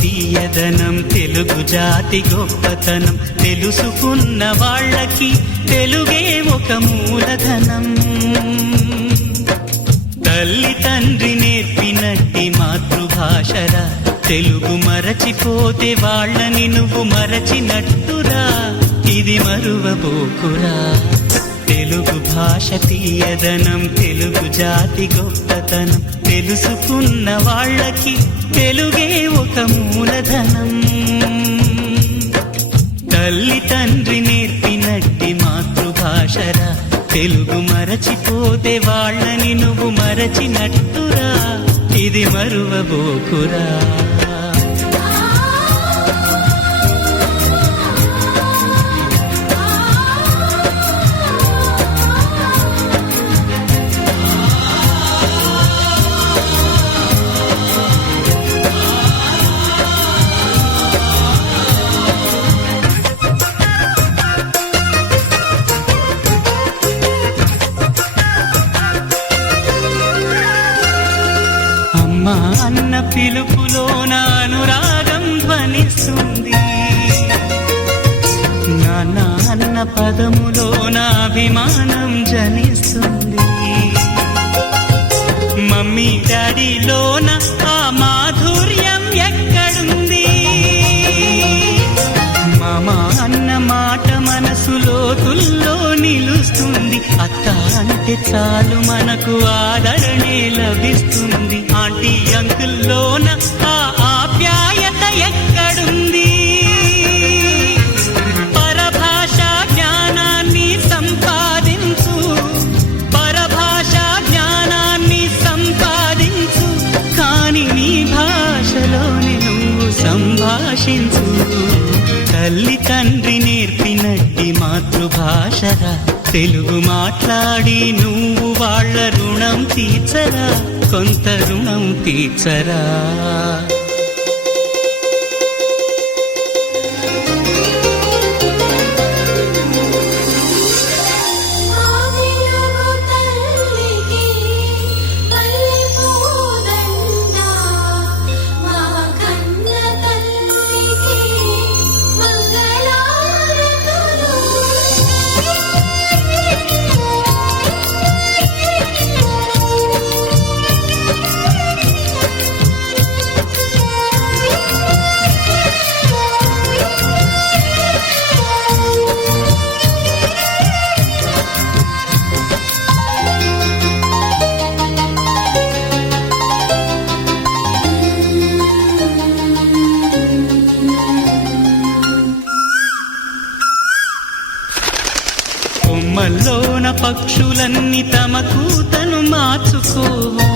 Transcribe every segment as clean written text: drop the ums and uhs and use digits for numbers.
తీయదనం తెలుగు జాతి గొప్పతనం తెలుసుకున్న వాళ్ళకి తెలుగే ఒక మూలధనం. తల్లి తండ్రి నేర్పినట్టి మాతృభాషరా తెలుగు మరచిపోతే వాళ్ళని నువ్వు మరచినట్టురా, ఇది మరువబోకురా. తెలుగు భాష తీయదనం తెలుగు జాతి గొప్పతనం తెలుసుకున్న వాళ్ళకి తెలుగే ఒక మూలధనం. తల్లి తండ్రి నేర్పినట్టి మాతృభాషరా తెలుగు మరచిపోతే వాళ్ళని నువ్వు మరచినట్టురా, ఇది మరువబోకురా. అమ్మా అన్న పిలుపులో నా అనురాగం ధ్వనిస్తుంది, నాన్న అన్న పదములో నా అభిమానం జనిస్తుంది. మమ్మీ డాడీలోన ఆ మాధుర్యం ఎక్కడుంది? మామా అన్న మాట మనసులో తుల్లో నిలుస్తుంది. అత్త అంటే చాలు మనకు ఆదరణే లభిస్తుంది. ఆంటీ అంకుల్లోన ఆ ఆప్యాయత ఎక్కడుంది? పరభాషా జ్ఞానాన్ని సంపాదించు, పరభాషా జ్ఞానాన్ని సంపాదించు, కాని నీ భాషలోని నువ్వు సంభాషించు. తల్లి తండ్రి నేర్పినట్టి మాతృభాషరా తెలుగు మాట్లాడి నువ్వు వాళ్ళ రుణం తీర్చరా, కొంత రుణం తీర్చరా. కొమ్మల్లోన పక్షులన్నీ తమ కూతను మార్చుకోవు,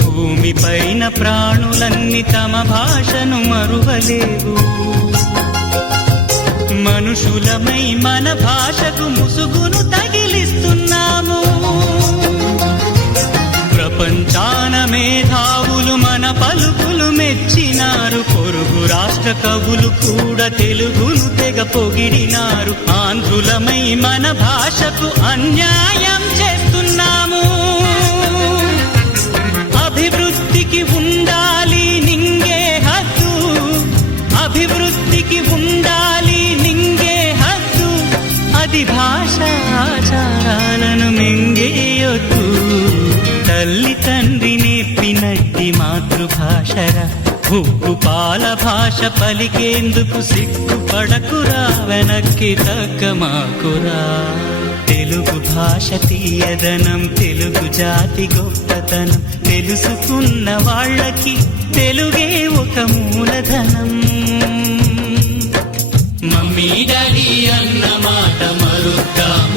భూమిపైన ప్రాణులన్నీ తమ భాషను మరువలేవు. మనుషులమై మన భాషకు ముసుగును తగిలిస్తున్నాము. ప్రపంచాన మేధావులు మన పలుకులు మెచ్చినారు. పొరుగు రాష్ట్ర కవులు కూడా తెలుగును తెగ పొగిడినారు. ఆంధ్రులమై మన భాషకు అన్యాయం చేస్తున్నాము. అభివృద్ధికి ఉండాలి నింగే హద్దు, అభివృద్ధికి ఉండాలి నింగే హద్దు, అది భాష ఆచారాలను మింగేయొద్దు. తల్లి తండ్రి నేర్పినట్టి మాతృభాషరా ఉప్పు పాల భాష పలికేందుకు సిగ్గుపడకురా, వెనక్కి తగ్గమాకురా. తెలుగు భాష తీయదనం తెలుగు జాతి గొప్పతనం తెలుసుకున్న వాళ్ళకి తెలుగే ఒక మూలధనం. మమ్మీ డాడీ అన్న మాట మరుద్దాం,